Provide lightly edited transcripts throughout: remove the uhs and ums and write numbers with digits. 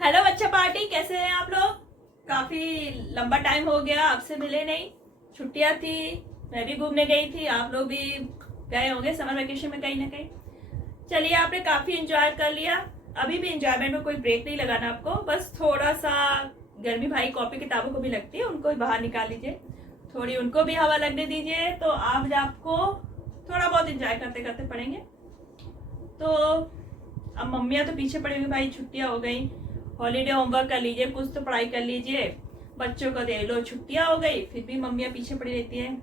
Hello बच्चा party, कैसे हैं आप लोग। काफी लंबा टाइम हो गया, आपसे मिले नहीं। छुट्टियां थी, मैं भी घूमने गई थी, आप लोग भी गए होंगे समर वेकेशन में कहीं ना कहीं। चलिए, आपने काफी एंजॉय कर लिया। अभी भी एंजॉयमेंट में कोई ब्रेक नहीं लगाना आपको, बस थोड़ा सा गर्मी भाई कॉपी किताबों को भी लगती है, उनको भी बाहर निकाल लीजिए, थोड़ी उनको भी हवा लगने दीजिए। तो आज आपको थोड़ा बहुत एंजॉय करते करते पढ़ेंगे। तो अब मम्मियाँ तो पीछे पड़ी हुई, भाई छुट्टियां हो गई, हॉलीडे होमवर्क कर लीजिए, कुछ तो पढ़ाई कर लीजिए। बच्चों को दे लो, छुट्टियां हो गई फिर भी मम्मियाँ पीछे पड़ी रहती हैं।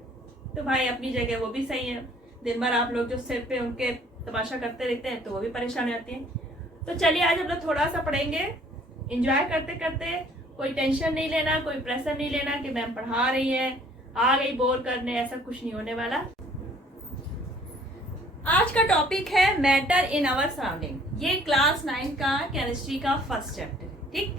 तो भाई अपनी जगह वो भी सही है, दिन भर आप लोग जो सिर पे उनके तमाशा करते रहते हैं तो वो भी परेशान रहती हैं। तो चलिए, आज हम लोग थोड़ा सा पढ़ेंगे इंजॉय करते करते। कोई टेंशन नहीं लेना, कोई प्रेशर नहीं लेना कि मैम पढ़ा रही है आ गई बोर करने, ऐसा कुछ नहीं होने वाला। आज का टॉपिक है मैटर इन आवर सराउंडिंग। ये क्लास 9 का केमिस्ट्री का फर्स्ट चैप्टर, ठीक।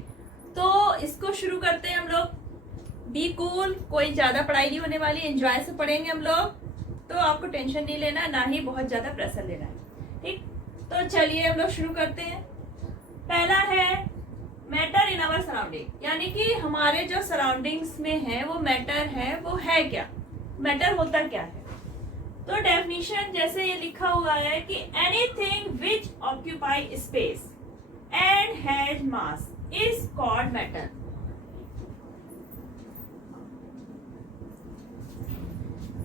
तो इसको शुरू करते हैं हम लोग। बी कूल, कोई ज्यादा पढ़ाई नहीं होने वाली, एंजॉय से पढ़ेंगे हम लोग। तो आपको टेंशन नहीं लेना, ना ही बहुत ज्यादा प्रेशर लेना है, ठीक। तो चलिए हम लोग शुरू करते हैं। पहला है मैटर इन आवर सराउंडिंग, यानी कि हमारे जो सराउंडिंग्स में है वो मैटर है, वो है क्या, मैटर होता क्या है। तो डेफिनेशन जैसे ये लिखा हुआ है कि anything which occupy space and has mass is called matter.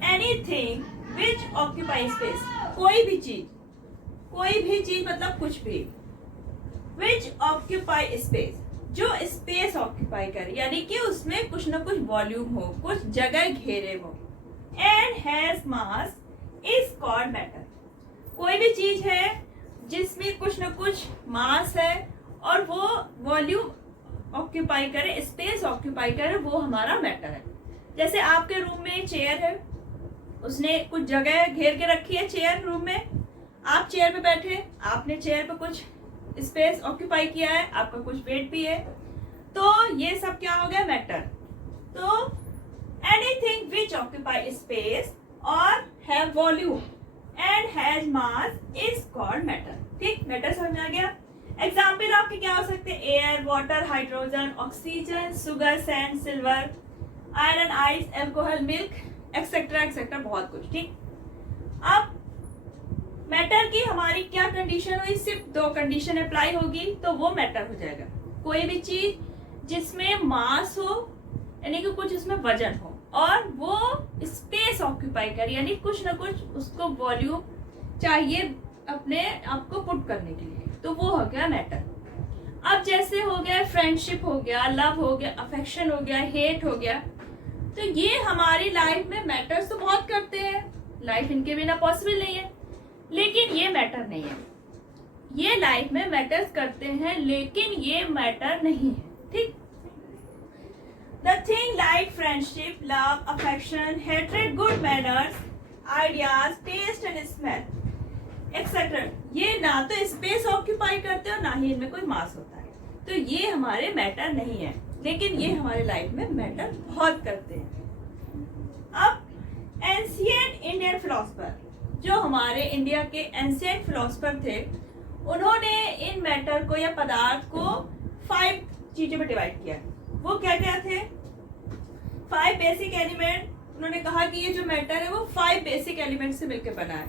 Anything which occupy space, कोई भी चीज मतलब कुछ भी, विच ऑक्यूपाई स्पेस, जो स्पेस ऑक्यूपाई करे, यानी कि उसमें कुछ ना कुछ वॉल्यूम हो, कुछ जगह घेरे हो, and has mass is called matter. कोई भी चीज है जिसमें कुछ न कुछ मास है और वो वॉल्यूम ऑक्यूपाई करे, स्पेस ऑक्यूपाई करे, वो हमारा मैटर है। जैसे आपके रूम में चेयर है, उसने कुछ जगह घेर के रखी है चेयर रूम में, आप चेयर पे बैठे, आपने चेयर पे कुछ स्पेस ऑक्यूपाई किया है, आपका कुछ वेट भी है, तो ये सब क्या हो गया, मैटर। तो एनीथिंग विच ऑक्यूपाई स्पेस और have volume and has mass is called matter, ठीक। मैटर समझ में आ गया। एग्जाम्पल आपके क्या हो सकते हैं, air, water, hydrogen, oxygen, sugar, sand, silver, iron, ice, alcohol, milk, etcetera etcetera, बहुत कुछ, ठीक। अब मैटर की हमारी क्या कंडीशन हुई, सिर्फ 2 कंडीशन अप्लाई होगी तो वो मैटर हो जाएगा। कोई भी चीज जिसमें मास हो, यानी कि कुछ उसमें वजन हो, और वो स्पेस ऑक्यूपाई करे, यानी कुछ ना कुछ उसको वॉल्यूम चाहिए अपने आप को पुट करने के लिए, तो वो हो गया मैटर। अब जैसे हो गया फ्रेंडशिप, हो गया लव, हो गया अफेक्शन, हो गया हेट, हो गया, तो ये हमारी लाइफ में मैटर्स तो बहुत करते हैं, लाइफ इनके बिना पॉसिबल नहीं है, लेकिन ये मैटर नहीं है। ये लाइफ में मैटर्स करते हैं लेकिन ये मैटर नहीं है, ठीक। The thing like friendship, love, affection, hatred, good manners, ideas, taste and smell, etc. ये ना तो स्पेस ऑक्यूपाई करते हो, ना ही इनमें कोई मास होता है, तो ये हमारे मैटर नहीं है, लेकिन ये हमारे लाइफ में मैटर बहुत करते हैं। अब एंशिएंट इंडियन फिलोसफर, जो हमारे इंडिया के एंशिएंट फिलोसफर थे, उन्होंने इन मैटर को या पदार्थ को 5 चीजों में डिवाइड किया। वो क्या क्या थे, 5 बेसिक एलिमेंट। उन्होंने कहा कि ये जो मैटर है वो 5 बेसिक एलिमेंट से मिलकर बना है।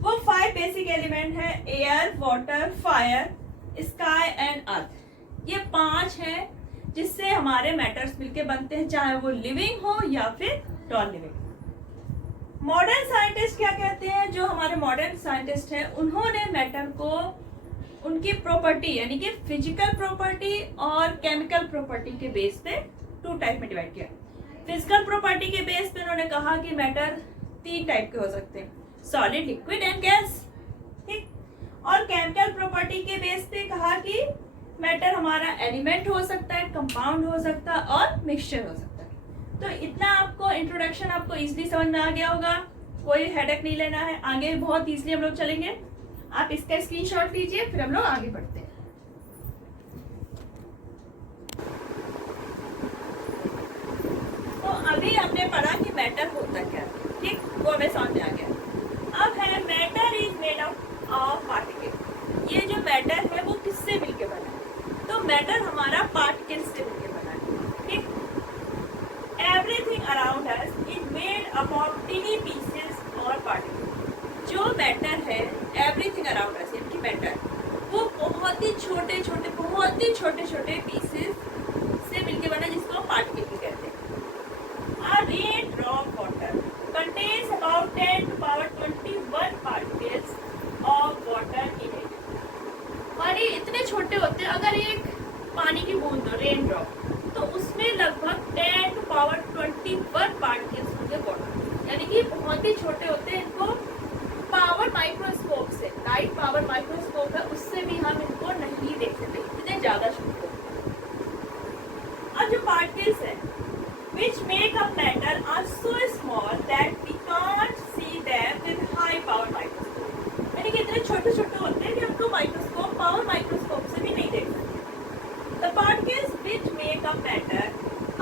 वो 5 बेसिक एलिमेंट है air, water, fire, sky and earth. ये 5 हैं जिससे हमारे मैटर्स मिलके बनते हैं, चाहे वो लिविंग हो या फिर नॉन लिविंग। मॉडर्न साइंटिस्ट क्या कहते हैं, जो हमारे मॉडर्न साइंटिस्ट हैं, उन्होंने मैटर को उनकी प्रॉपर्टी, यानी कि फिजिकल प्रॉपर्टी और केमिकल प्रॉपर्टी के बेस पे 2 टाइप में डिवाइड किया। फिजिकल प्रॉपर्टी के बेस पे उन्होंने कहा कि मैटर 3 टाइप के हो सकते हैं, सॉलिड, लिक्विड एंड गैस, ठीक। और केमिकल प्रॉपर्टी के बेस पे कहा कि मैटर हमारा एलिमेंट हो सकता है, कंपाउंड हो सकता है और मिक्सचर हो सकता है। तो इतना आपको इंट्रोडक्शन आपको इजीली समझ में आ गया होगा, कोई हेडेक नहीं लेना है, आगे बहुत इजीली हम लोग चलेंगे। आप इसका स्क्रीनशॉट लीजिए, फिर हम लोग आगे बढ़ते हैं। तो अभी हमने पढ़ा कि मैटर होता क्या है, ठीक, वो हमें समझ में आ गया। अब है matter is made of particle. ये जो मैटर है वो किससे मिलकर बना है, तो मैटर हमारा पार्टिकल्स से मिलकर बना है, ठीक। Everything around us is made up of टिनी pieces और पार्टिकल्स। जो मैटर है, एवरीथिंग अराउंड अस यानी मैटर, वो बहुत ही छोटे छोटे पीसेस से मिलकर बना, जिसको पार्टिकल भी कहते हैं। A rain drop water contains about 10 to power 21 particles of water in it। और ये इतने छोटे होते हैं, अगर एक पानी की बूंद हो, रेन ड्रॉप, तो उसमें लगभग 10 to power 21 पार्टिकल्स होंगे वाटर, यानी कि बहुत ही छोटे होते हैं। इनको पावर माइक्रोस्कोप से, लाइट पावर माइक्रोस्कोप है, उससे भी हम इनको नहीं देख सकते, इतने ज्यादा छोटे। और जो पार्टिकल्स है which make up matter are so small that we can't see them with high power microscope। यानी कि इतने छोटे छोटे होते हैं कि हमको माइक्रोस्कोप, पावर माइक्रोस्कोप से भी नहीं देख सकते। The particles which make up matter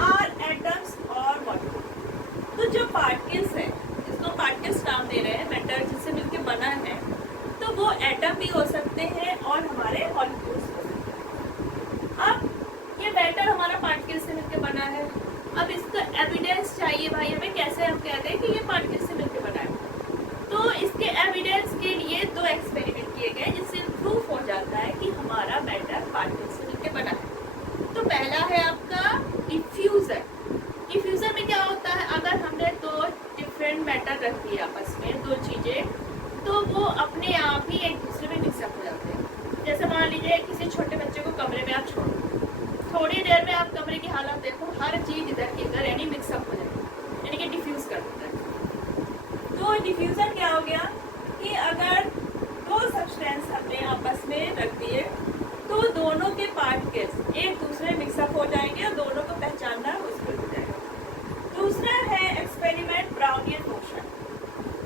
are atoms or molecules। तो जो पार्टिकल्स है, जिसको पार्टिकल्स नाम दे रहे हैं, मैटर जिससे मिलकर बना है, तो वो एटम भी हो सकते हैं और हमारे मॉलिक्यूल्स हो सकते हैं। अब ये मैटर हमारा पार्टिकल से मिलकर बना है। अब इसका एविडेंस चाहिए भाई हमें, कैसे हम कहते हैं कि ये पार्टिकल से मिलकर बना है। तो इसके एविडेंस के लिए 2 एक्सपेरिमेंट किए गए, जिससे प्रूफ हो जाता है कि हमारा मैटर पार्टिकल से मिलकर बना है। तो पहला है आपका डिफ्यूजन। डिफ्यूजन में क्या होता है, अगर हमने 2 डिफरेंट मैटर रख दिए आपस में, 2 चीजें, तो वो अपने आप ही एक दूसरे में मिक्सअप हो जाते हैं। जैसे मान लीजिए किसी छोटे बच्चे को कमरे में आप छोड़, थोड़ी देर में आप कमरे की हालत देखो, हर चीज इधर की इधर यानी मिक्सअप हो जाती है, यानी कि डिफ्यूज कर देता है। तो डिफ्यूजन क्या हो गया कि अगर 2 सब्सटेंस हमने आपस में रख दिए, तो दोनों के पार्टिकल्स एक दूसरे मिक्सअप हो जाएंगे और दोनों को पहचानना मुश्किल हो जाएगा। दूसरा है experiment Brownian motion.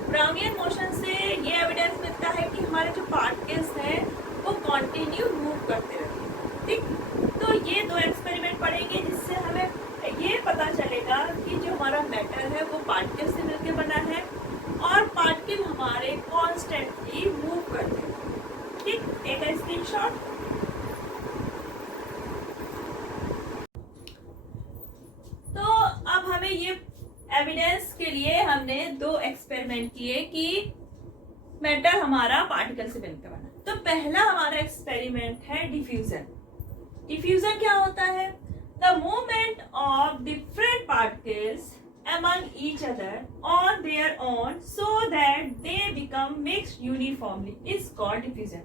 Brownian motion से ये एविडेंस मिलता है कि हमारे जो पार्टिकल्स हैं वो कॉन्टिन्यू मूव करते रहते हैं, ठीक। तो ये 2 एक्सपेरिमेंट पढ़ेंगे, जिससे हमें ये पता चलेगा कि जो हमारा मैटर है वो पार्टिकल से मिलकर बना है और पार्टिकल हमारे कॉन्स्टेंटली मूव करते हैं, ठीक। एक स्क्रीनशॉट। तो अब हमें ये एविडेंस के लिए हमने 2 एक्सपेरिमेंट किए कि मैटर हमारा पार्टिकल से मिलकर बना। तो पहला हमारा एक्सपेरिमेंट है डिफ्यूजन। डिफ्यूजन क्या होता है? The movement of different particles among each other on their own so that they become mixed uniformly is called diffusion।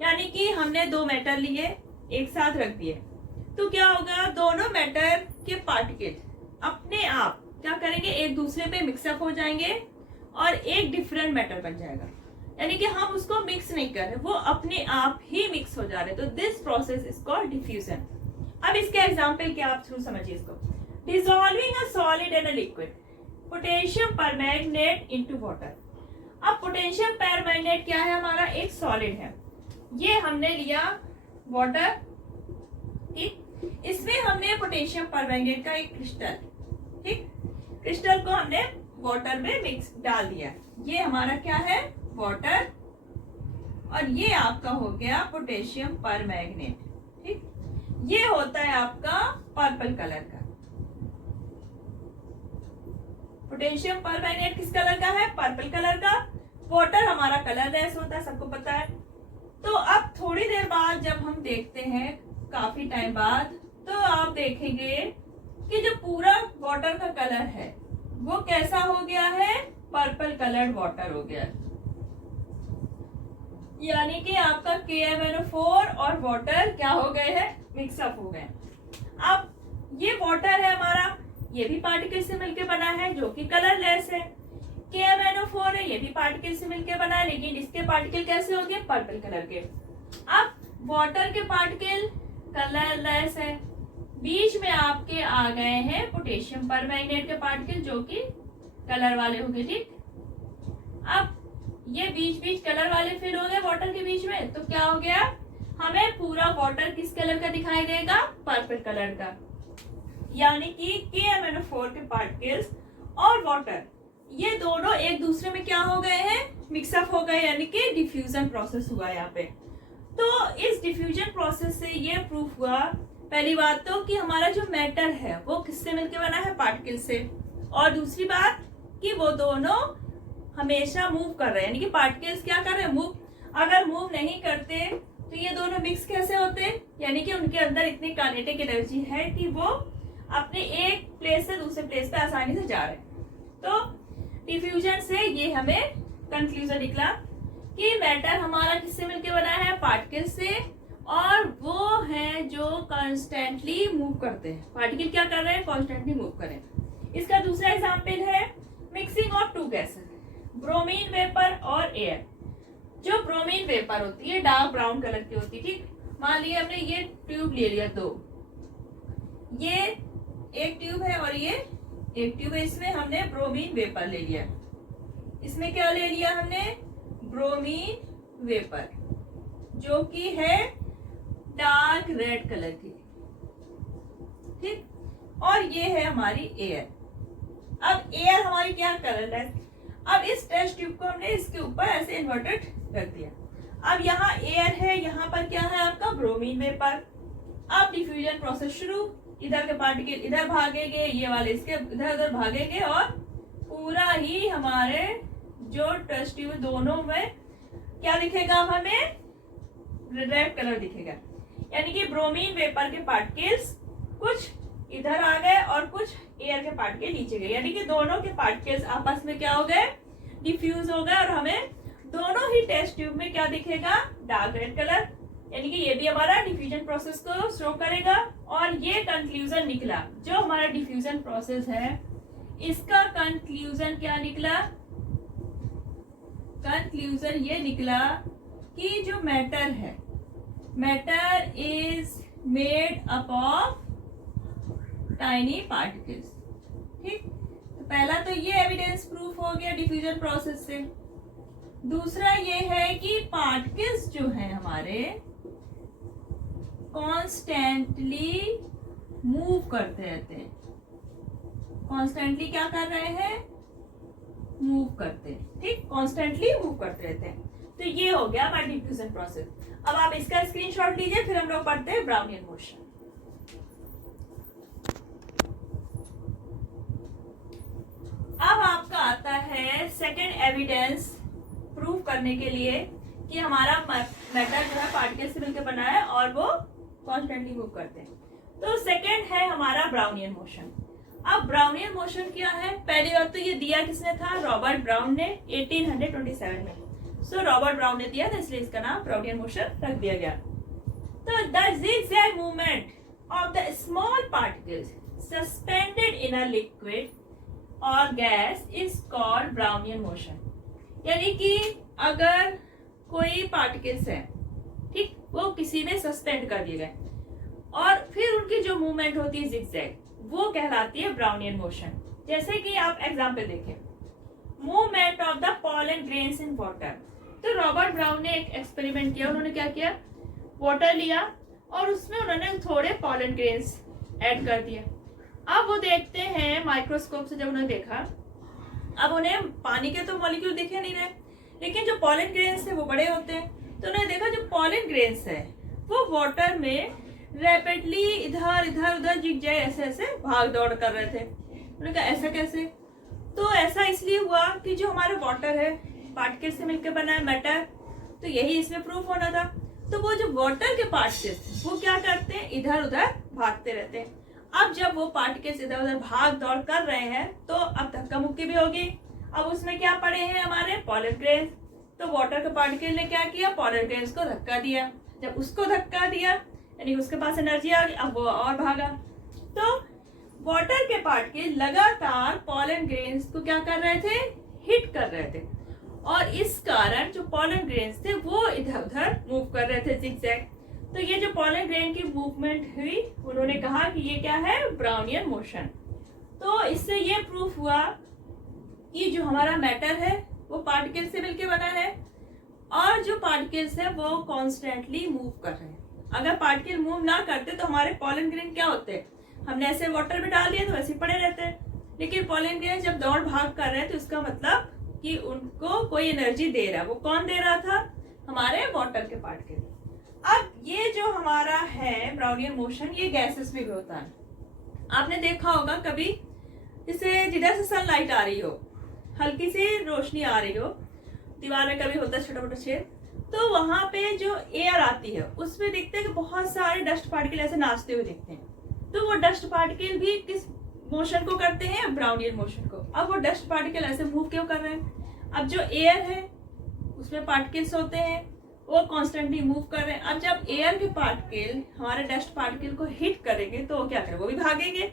यानी कि हमने 2 मैटर लिए, एक साथ रख दिए, तो क्या होगा, दोनों मैटर के पार्टिकल अपने आप क्या करेंगे, एक दूसरे पे मिक्सअप हो जाएंगे और एक डिफरेंट मैटर बन जाएगा। यानी कि हम उसको मिक्स नहीं कर रहे, वो अपने आप ही मिक्स हो जा रहे। तो this process is called diffusion. अब इसके एग्जांपल क्या आप थ्रू समझिए इसको। Dissolving a solid and a liquid, potassium permanganate into water. अब पोटेशियम परमैंगनेट क्या है, हमारा एक सॉलिड है, ये हमने लिया वाटर, ठीक। इसमें हमने पोटेशियम परमैंगनेट का एक क्रिस्टल, ठीक, क्रिस्टल को हमने वाटर में मिक्स डाल दिया। ये हमारा क्या है, वाटर, और ये आपका हो गया पोटेशियम परमैंगनेट, ठीक। ये होता है आपका पर्पल कलर का। पोटेशियम परमैंगनेट किस कलर का है, पर्पल कलर का। वाटर हमारा कलरलेस होता है, सबको पता है। तो अब थोड़ी देर बाद जब हम देखते हैं, काफी टाइम बाद, तो आप देखेंगे कि जो पूरा वाटर का कलर है वो कैसा हो गया है, पर्पल कलर्ड वाटर हो गया। यानी कि आपका KMnO4 और वाटर क्या हो गए हैं, मिक्सअप हो गए। अब ये वाटर है हमारा, ये भी पार्टिकल से मिलकर बना है जो कि कलरलेस है। KMnO4 है, ये भी पार्टिकल से मिलकर बना है, लेकिन इसके पार्टिकल कैसे हो गए, पर्पल कलर के। अब वाटर के पार्टिकल कलरलेस है, बीच में आपके आ गए हैं पोटेशियम परमैंगनेट के पार्टिकल जो कि कलर वाले हो गए, ठीक। अब ये बीच बीच कलर वाले फिल हो गए वाटर के बीच में, तो क्या हो गया, हमें पूरा वाटर किस कलर का दिखाई देगा, पर्पल कलर का। यानी कि KMnO4 के पार्टिकल्स और वाटर ये दोनों एक दूसरे में क्या हो गए हैं, मिक्सअप हो गए, यानी कि डिफ्यूजन प्रोसेस हुआ यहाँ पे। तो इस डिफ्यूजन प्रोसेस से ये प्रूफ प्रूफ हुआ? पहली बात तो कि हमारा जो मैटर है वो किससे मिलकर बना है? पार्टिकल से। और दूसरी बात कि वो दोनों हमेशा मूव कर रहे हैं, यानी कि पार्टिकल्स क्या कर रहे हैं? मूव। अगर मूव नहीं करते तो ये दोनों मिक्स कैसे होते? यानी कि उनके अंदर इतनी काइनेटिक एनर्जी है कि वो अपने एक प्लेस से दूसरे प्लेस पे आसानी से जा रहे हैं। तो डिफ्यूजन से ये हमें कंक्लूजन निकला कि मैटर हमारा किससे मिलकर बना है? पार्टिकल से, और वो हैं जो कॉन्स्टेंटली मूव करते हैं। पार्टिकल क्या कर रहे हैं? कॉन्स्टेंटली मूव करें। इसका दूसरा एग्जाम्पल है mixing of two gases, bromine vapour और एयर। जो ब्रोमीन वेपर होती है डार्क ब्राउन कलर की होती है, ठीक। मान लिया हमने ये ट्यूब ले लिया, दो, ये एक ट्यूब है और ये एक ट्यूब है, इसमें हमने ब्रोमीन वेपर ले लिया। इसमें क्या ले लिया हमने? ब्रोमीन वेपर, जो कि है डार्क रेड कलर की, ठीक। और ये है हमारी एयर। अब एयर हमारी क्या कलर है? अब इस टेस्ट ट्यूब को हमने इसके ऊपर ऐसे इन्वर्टेड कर दिया। अब यहाँ एयर है, यहाँ पर क्या है आपका? Bromine vapour. अब डिफ्यूजन प्रोसेस शुरू, इधर के पार्टिकल इधर भागेंगे, ये वाले इसके इधर उधर भागेंगे, और पूरा ही हमारे जो टेस्ट ट्यूब दोनों में क्या दिखेगा? अब हमें रेड कलर दिखेगा। यानी कि ब्रोमीन वेपर के पार्टिकल्स कुछ इधर आ गए और कुछ एयर के पार्टिकल नीचे गए, यानी कि दोनों के पार्टिकल्स आपस में क्या हो गए? डिफ्यूज हो गए, और हमें दोनों ही टेस्ट ट्यूब में क्या दिखेगा? Dark red colour. यानी कि ये भी हमारा डिफ्यूजन प्रोसेस को शो करेगा। और ये कंक्लूजन निकला, जो हमारा डिफ्यूजन प्रोसेस है इसका कंक्लूजन क्या निकला? कंक्लूजन ये निकला कि जो मैटर है, matter is made up of tiny particles, ठीक। तो पहला तो ये एविडेंस प्रूफ हो गया डिफ्यूजन प्रोसेस से। दूसरा ये है कि पार्टिकल्स जो हैं हमारे कॉन्स्टेंटली मूव करते रहते हैं। कॉन्स्टेंटली क्या कर रहे हैं? मूव करते हैं, ठीक। कॉन्स्टेंटली मूव करते रहते हैं। तो ये हो गया हमारा डिफ्यूजन प्रोसेस। अब आप इसका स्क्रीनशॉट लीजिए, फिर हम लोग पढ़ते हैं ब्राउनियन मोशन। अब आपका आता है सेकेंड एविडेंस प्रूव करने के लिए कि हमारा मैटर जो है पार्टिकल से मिलकर बना है और वो कॉन्स्टेंटली मूव करते हैं। तो सेकेंड है हमारा ब्राउनियन मोशन। अब ब्राउनियन मोशन क्या है? पहली बात तो ये दिया किसने था? रॉबर्ट ब्राउन ने 1827 में। सो रॉबर्ट ब्राउन ने दिया था, इसलिए इसका नाम ब्राउनियन मोशन रख दिया गया। तो the zigzag movement of the small particles suspended in a liquid और gas is called Brownian motion. यानी कि अगर कोई पार्टिकल्स है, ठीक, वो किसी में सस्पेंड कर दिए गए और फिर उनकी जो मूवमेंट होती है जिगजैग, वो कहलाती है ब्राउनियन मोशन। जैसे कि आप एग्जांपल देखें, movement of the pollen grains in water. तो रॉबर्ट ब्राउन ने एक एक्सपेरिमेंट किया। उन्होंने क्या किया? वाटर लिया और उसमें उन्होंने थोड़े पॉलन ग्रेन्स ऐड कर दिए। अब वो देखते हैं माइक्रोस्कोप से, जब उन्होंने देखा, अब उन्हें पानी के तो मॉलिक्यूल दिखे नहीं रहे, लेकिन जो पॉलन ग्रेन्स है वो बड़े होते हैं। तो उन्होंने देखा जो पॉलन ग्रेन्स है वो वाटर में रैपिडली इधर इधर उधर जिगजैग ऐसे ऐसे भाग दौड़ कर रहे थे। उन्होंने कहा ऐसा कैसे? तो ऐसा इसलिए हुआ कि जो हमारा वाटर है पार्टिकल से मिलकर बना है मैटर, तो यही इसमें प्रूफ होना था। तो वो जो वाटर के पार्टिकल्स वो क्या करते हैं? इधर उधर भागते रहते हैं। अब जब वो पार्टिकल्स इधर उधर भाग दौड़ कर रहे हैं तो अब धक्का मुक्की भी होगी। अब उसमें क्या पड़े हैं? हमारे पॉलन ग्रेन्स। तो वाटर के पार्टिकल ने क्या किया? पॉलन ग्रेन्स को धक्का दिया। जब उसको धक्का दिया यानी उसके पास एनर्जी आ गई, अब वो और भागा। तो वाटर के पार्टिकल लगातार पॉलन ग्रेन्स को क्या कर रहे थे? हिट कर रहे थे, और इस कारण जो पॉलन ग्रेन्स थे वो इधर उधर मूव कर रहे थे जिगजैग। तो ये जो पॉलन ग्रेन की मूवमेंट हुई, उन्होंने कहा कि ये क्या है? Brownian motion. तो इससे ये प्रूफ हुआ कि जो हमारा मैटर है वो पार्टिकल से मिलकर बना है, और जो पार्टिकल्स है वो कॉन्स्टेंटली मूव कर रहे हैं। अगर पार्टिकल मूव ना करते तो हमारे पॉलन ग्रेन क्या होते? हमने ऐसे वाटर में डाल दिया तो वैसे पड़े रहते, लेकिन पॉलन ग्रेन जब दौड़ भाग कर रहे हैं तो इसका मतलब कि उनको कोई एनर्जी दे रहा है। वो कौन दे रहा था? हमारे वाटर के पार्टिकल। अब ये जो हमारा है ब्राउनियन मोशन, ये गैसेस में भी होता है। आपने देखा होगा कभी, जैसे जिधर से सनलाइट आ रही हो, हल्की सी रोशनी आ रही हो, दीवार में कभी होता है छोटा छोटा छेद, तो वहां पे जो एयर आती है उसमें देखते हैं कि बहुत सारे डस्ट पार्टिकल ऐसे नाचते हुए दिखते हैं। तो वो डस्ट पार्टिकल भी किस मोशन को करते हैं? ब्राउनियन मोशन को। अब वो डस्ट पार्टिकल ऐसे मूव क्यों कर रहे हैं? अब जो एयर है उसमें पार्टिकल्स होते हैं, वो कॉन्स्टेंटली मूव कर रहे हैं। अब जब एयर के पार्टिकल हमारे डस्ट पार्टिकल को हिट करेंगे तो वो क्या करेंगे? वो भी भागेंगे।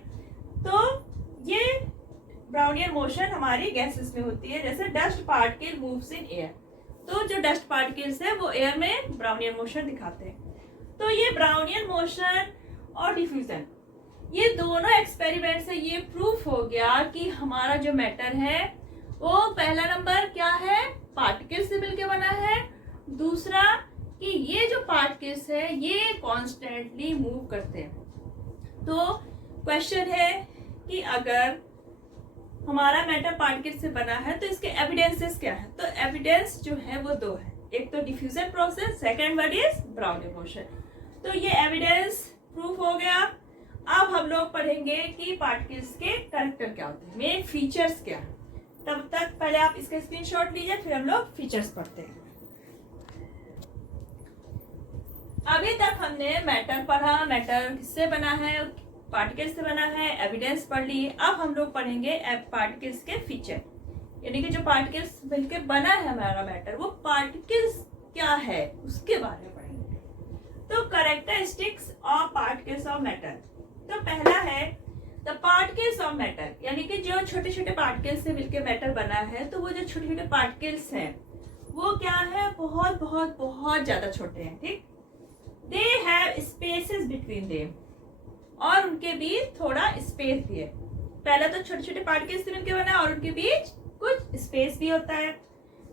तो ये ब्राउनियन मोशन हमारी गैसेस में होती है। जैसे dust particle moves in air, तो जो डस्ट पार्टिकल्स है वो एयर में ब्राउनियन मोशन दिखाते हैं। तो ये ब्राउनियन मोशन और डिफ्यूजन, ये दोनों एक्सपेरिमेंट से ये प्रूफ हो गया कि हमारा जो मैटर है वो पहला नंबर क्या है? पार्टिकल से मिलकर बना है। दूसरा कि ये जो पार्टिकल्स है ये कॉन्स्टेंटली मूव करते हैं। तो क्वेश्चन है कि अगर हमारा मैटर पार्टिकल से बना है तो इसके एविडेंसेस क्या है? तो एविडेंस जो है वो दो है, एक तो diffusion process, second word is Brownian motion. तो ये एविडेंस प्रूफ हो गया। अब हम लोग पढ़ेंगे कि पार्टिकल्स के कैरेक्टर क्या होते हैं, मेन फीचर्स क्या है। तब तक पहले आप इसके स्क्रीनशॉट लीजिए, फिर हम लोग फीचर्स पढ़ते हैं। अभी तक हमने मैटर पढ़ा, मैटर किससे बना है, पार्टिकल्स से बना है, एविडेंस पढ़ ली। अब हम लोग पढ़ेंगे पार्टिकल्स के फीचर, यानी कि जो पार्टिकल्स मिलकर बना है हमारा मैटर, वो पार्टिकल्स क्या है उसके बारे में पढ़ेंगे। तो characteristics of particles of matter, तो पहला है द पार्टिकल्स ऑफ मैटर, यानी कि जो छोटे छोटे पार्टिकल्स से मिलकर मैटर बना है, तो वो जो छोटे छोटे पार्टिकल्स हैं वो क्या है? बहुत बहुत बहुत ज्यादा छोटे हैं। ठीक, they have spaces between them, और उनके बीच थोड़ा स्पेस भी है। पहला तो छोटे छोटे पार्टिकल्स से मिलकर बना है और उनके बीच कुछ स्पेस भी होता है।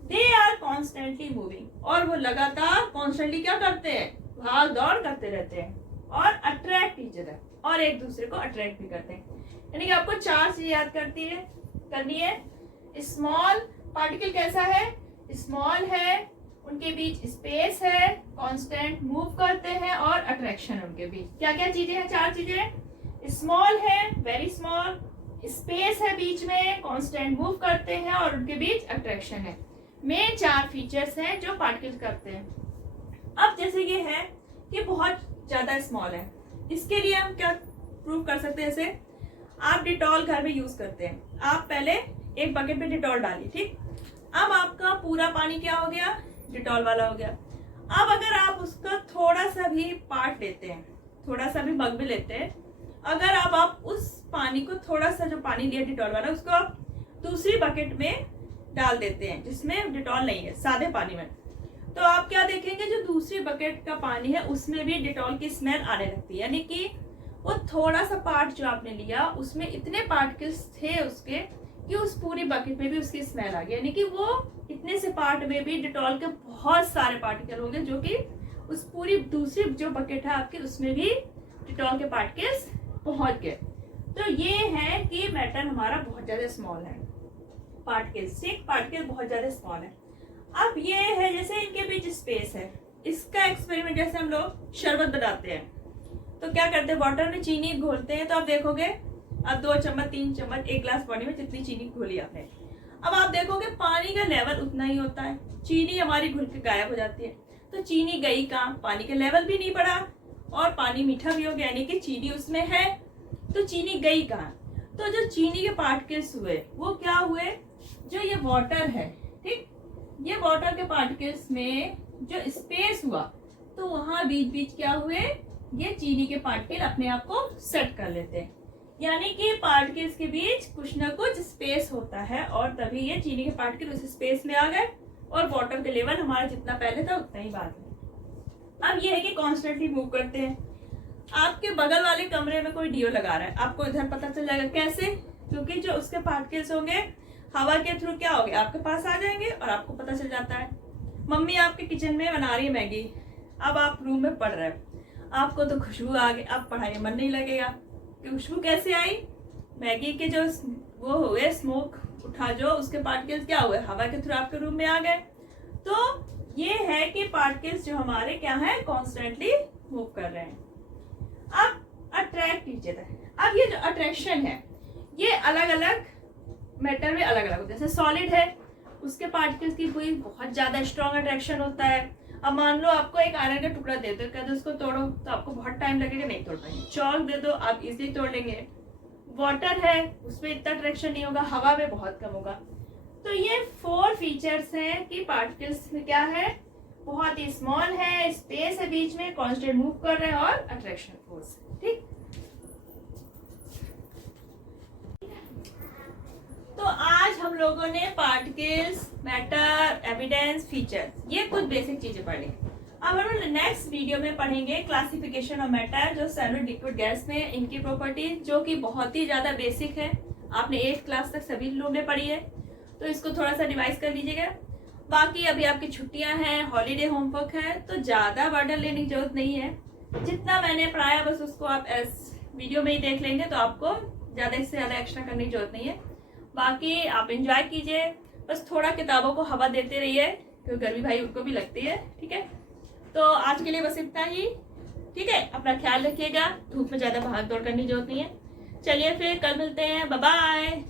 दे आर कॉन्स्टेंटली मूविंग, और वो लगातार कॉन्स्टेंटली क्या करते हैं? भाग दौड़ करते रहते हैं और अट्रैक्ट ईच अदर, और एक दूसरे को अट्रैक्ट भी करते हैं। यानी कि आपको चार चीजें याद करनी है। स्मॉल पार्टिकल कैसा है? स्मॉल है, उनके बीच स्पेस है, कांस्टेंट मूव करते हैं, और अट्रैक्शन उनके बीच। क्या क्या चीजें हैं? चार चीजें। स्मॉल है, वेरी स्मॉल, स्पेस है बीच में, कांस्टेंट मूव करते हैं, और उनके बीच अट्रैक्शन है। मेन चार फीचर्स हैं जो पार्टिकल्स करते हैं। अब जैसे ये है कि बहुत ज्यादा स्मॉल है, इसके लिए हम क्या प्रूव कर सकते हैं? जैसे आप डिटॉल घर में यूज करते हैं, आप पहले एक बकेट में डिटॉल डालिए, ठीक। अब आपका पूरा पानी क्या हो गया? डिटॉल वाला हो गया। अब अगर आप उसका थोड़ा सा भी पार्ट लेते हैं, थोड़ा सा भी मग भी लेते हैं, अगर अब आप उस पानी को, थोड़ा सा जो पानी लिया डिटॉल वाला, उसको आप दूसरी बकेट में डाल देते हैं जिसमें डिटॉल नहीं है, सादे पानी में, तो आप क्या देखेंगे? जो दूसरी बकेट का पानी है उसमें भी डिटॉल की स्मेल आने लगती है। यानी कि वो थोड़ा सा पार्ट जो आपने लिया उसमें इतने पार्टिकल्स थे उसके कि उस पूरी बकेट में भी उसकी स्मेल आ गई। यानी कि वो इतने से पार्ट में भी डिटॉल के बहुत सारे पार्टिकल होंगे जो कि उस पूरी दूसरी जो बकेट है आपकी उसमें भी डिटॉल के पार्टिकल्स पहुंच गए। तो ये है कि मैटर हमारा बहुत ज्यादा स्मॉल है, पार्टिकल बहुत ज्यादा स्मॉल है। अब ये है जैसे इनके बीच स्पेस है, इसका एक्सपेरिमेंट जैसे हम लोग शरबत बनाते हैं तो क्या करते हैं? वाटर में चीनी घोलते हैं, तो आप देखोगे अब 2 चम्मच 3 चम्मच 1 ग्लास पानी में जितनी चीनी घोली आपने, अब आप देखोगे पानी का लेवल उतना ही होता है, चीनी हमारी घुल के गायब हो जाती है। तो चीनी गई कहाँ? पानी का लेवल भी नहीं बढ़ा और पानी मीठा भी हो गया, यानी कि चीनी उसमें है, तो चीनी गई कहाँ? तो जो चीनी के पार्टिकल्स हुए वो क्या हुए? जो ये वाटर है, ठीक, ये वाटर के पार्टिकल्स में जो स्पेस हुआ तो वहां बीच बीच क्या हुए? ये चीनी के पार्टिकल अपने आप को सेट कर लेते हैं। यानी कि पार्टिकल्स के बीच कुछ ना कुछ स्पेस होता है और तभी ये चीनी के पार्टिकल उस स्पेस में आ गए और वाटर का लेवल हमारा जितना पहले था उतना ही बाद में। अब ये है कि कॉन्स्टेंटली मूव करते हैं। आपके बगल वाले कमरे में कोई डीओ लगा रहा है, आपको इधर पता चल जाएगा कैसे? क्योंकि जो उसके पार्टिकल्स होंगे हवा के थ्रू क्या हो गया? आपके पास आ जाएंगे और आपको पता चल जाता है। मम्मी आपके किचन में बना रही है मैगी, अब आप रूम में पढ़ रहे हो, आपको तो खुशबू आ गई, अब पढ़ाई में मन नहीं लगेगा। खुशबू कैसे आई? मैगी के जो वो हुए स्मोक उठा, जो उसके पार्टिकल्स क्या हुए? हवा के थ्रू आपके रूम में आ गए। तो ये है कि पार्टिकल्स जो हमारे क्या है, कॉन्स्टेंटली मूव कर रहे हैं। अब अट्रैक्ट टीचर है। अब ये जो अट्रैक्शन है ये अलग अलग मैटर में अलग अलग होता है। जैसे सॉलिड है उसके पार्टिकल्स की कोई बहुत ज्यादा स्ट्रॉन्ग अट्रैक्शन होता है। अब मान लो आपको एक आयरन का टुकड़ा दे दो, कहते उसको तोड़ो, तो आपको बहुत टाइम लगेगा, नहीं तोड़ पाएंगे। चॉक दे दो, आप इजीली तोड़ लेंगे। वाटर है उसमें इतना अट्रैक्शन नहीं होगा, हवा में बहुत कम होगा। तो ये 4 फीचर्स हैं कि पार्टिकल्स में क्या है, बहुत ही स्मॉल है, स्पेस है बीच में, कांस्टेंट मूव कर रहे हैं और अट्रैक्शन फोर्स। ठीक, तो आज हम लोगों ने पार्टिकल्स, मैटर, एविडेंस, फीचर्स, ये कुछ बेसिक चीजें पढ़ी। अब हम लोग नेक्स्ट वीडियो में पढ़ेंगे क्लासिफिकेशन ऑफ मैटर, जो सॉलिड, लिक्विड, गैस में इनकी प्रॉपर्टीज, जो कि बहुत ही ज्यादा बेसिक है। आपने 8th क्लास तक सभी लोगों ने पढ़ी है, तो इसको थोड़ा सा रिवाइज कर लीजिएगा। बाकी अभी आपकी छुट्टियां हैं, हॉलीडे होमवर्क है, तो ज्यादा बर्डन लेने की जरूरत नहीं है। जितना मैंने पढ़ाया बस उसको आप वीडियो में ही देख लेंगे, तो आपको ज्यादा से ज्यादा एक्स्ट्रा करने की जरूरत नहीं है। बाकी आप एंजॉय कीजिए, बस थोड़ा किताबों को हवा देते रहिए, क्योंकि गर्मी भाई उनको भी लगती है। ठीक है, तो आज के लिए बस इतना ही। ठीक है, अपना ख्याल रखिएगा, धूप में ज्यादा भाग दौड़ करने की जरूरत नहीं है। चलिए फिर कल मिलते हैं, बाय बाय।